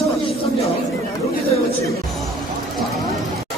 천이 3명 이렇게 되었지. 아,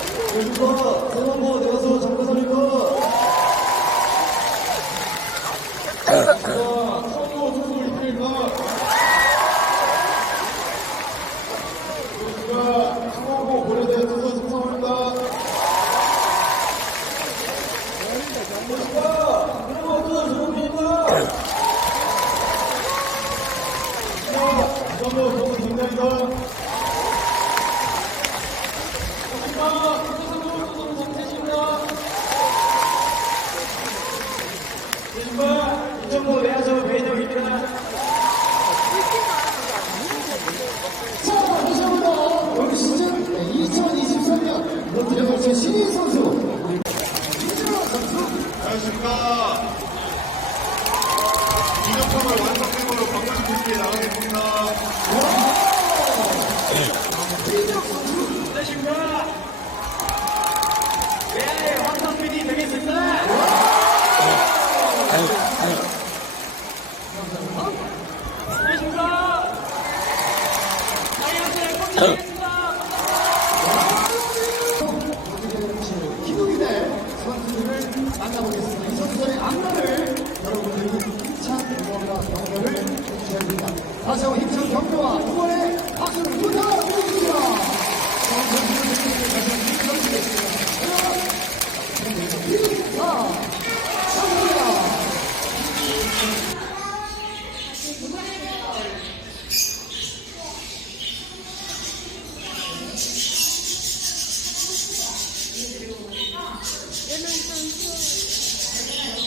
다시 한번 힘찬 경고와 응원의 박수를 부탁드립니다. 얘는 좀 쉬워요.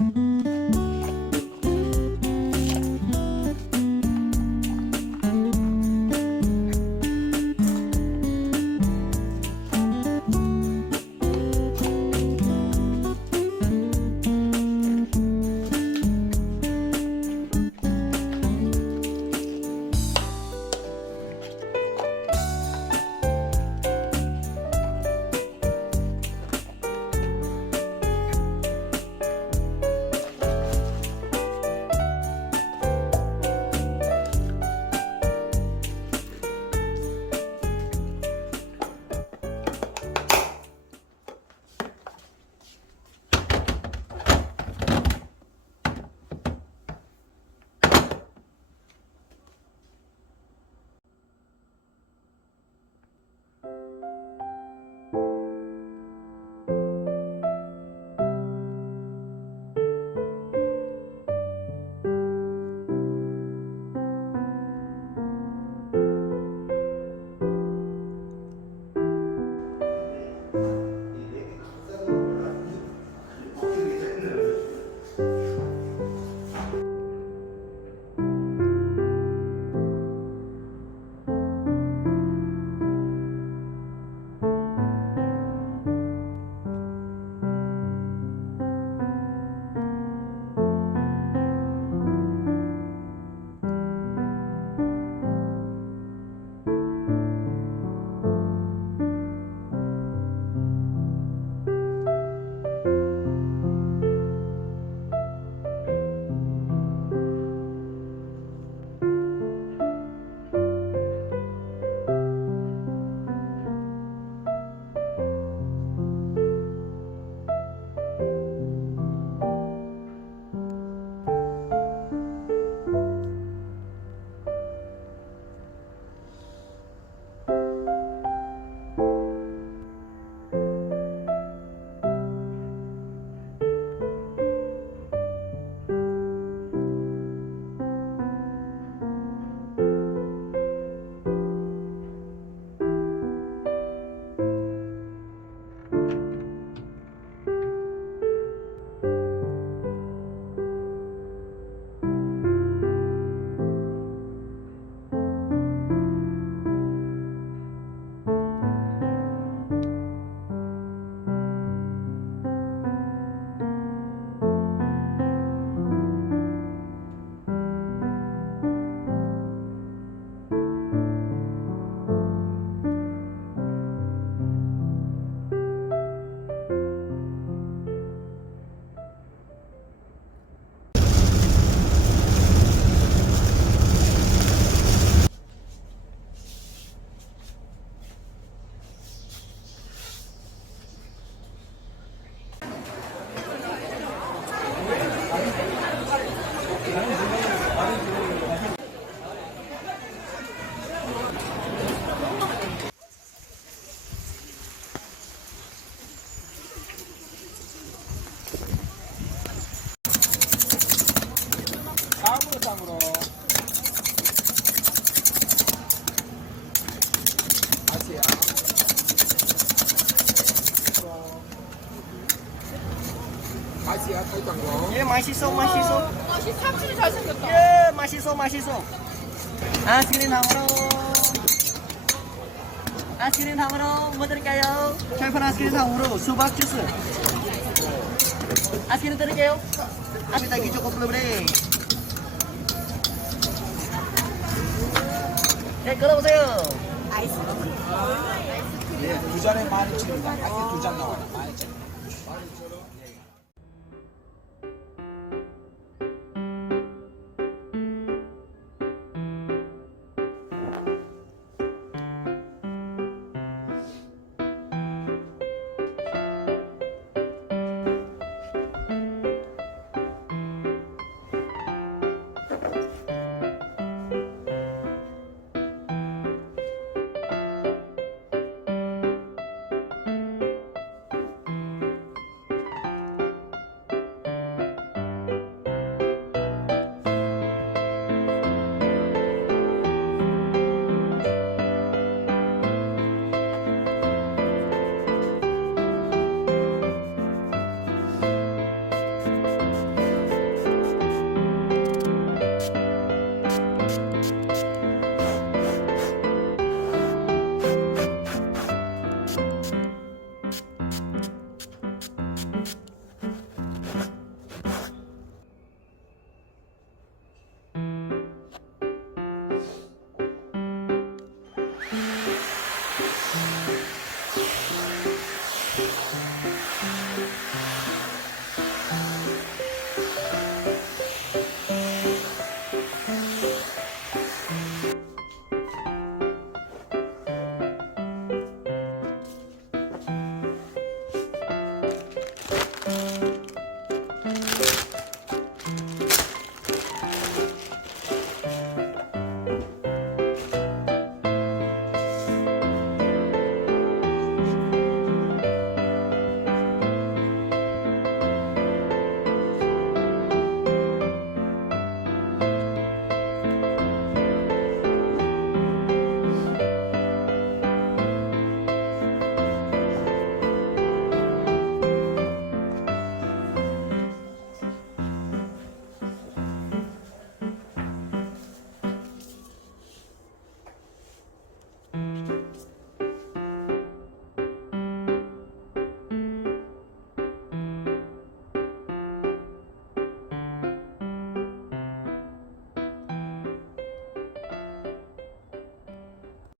Yeah. 쌈으로. 아세요. 아세요 탈당고 예 맛있어 맛있어. 맛있어 참치는 잘생겼다. 예 맛있어 맛있어. 아스크림 함으로 아스크림 함으로 뭐 드릴까요? 철판 아스크림 함으로 수박 주스. 아스크림 드릴게요. 아스크림 기초 코플레브레 네, 끌어보세요. 예, 두 잔에 만 이천입니다. 밖에 두잔 나와요.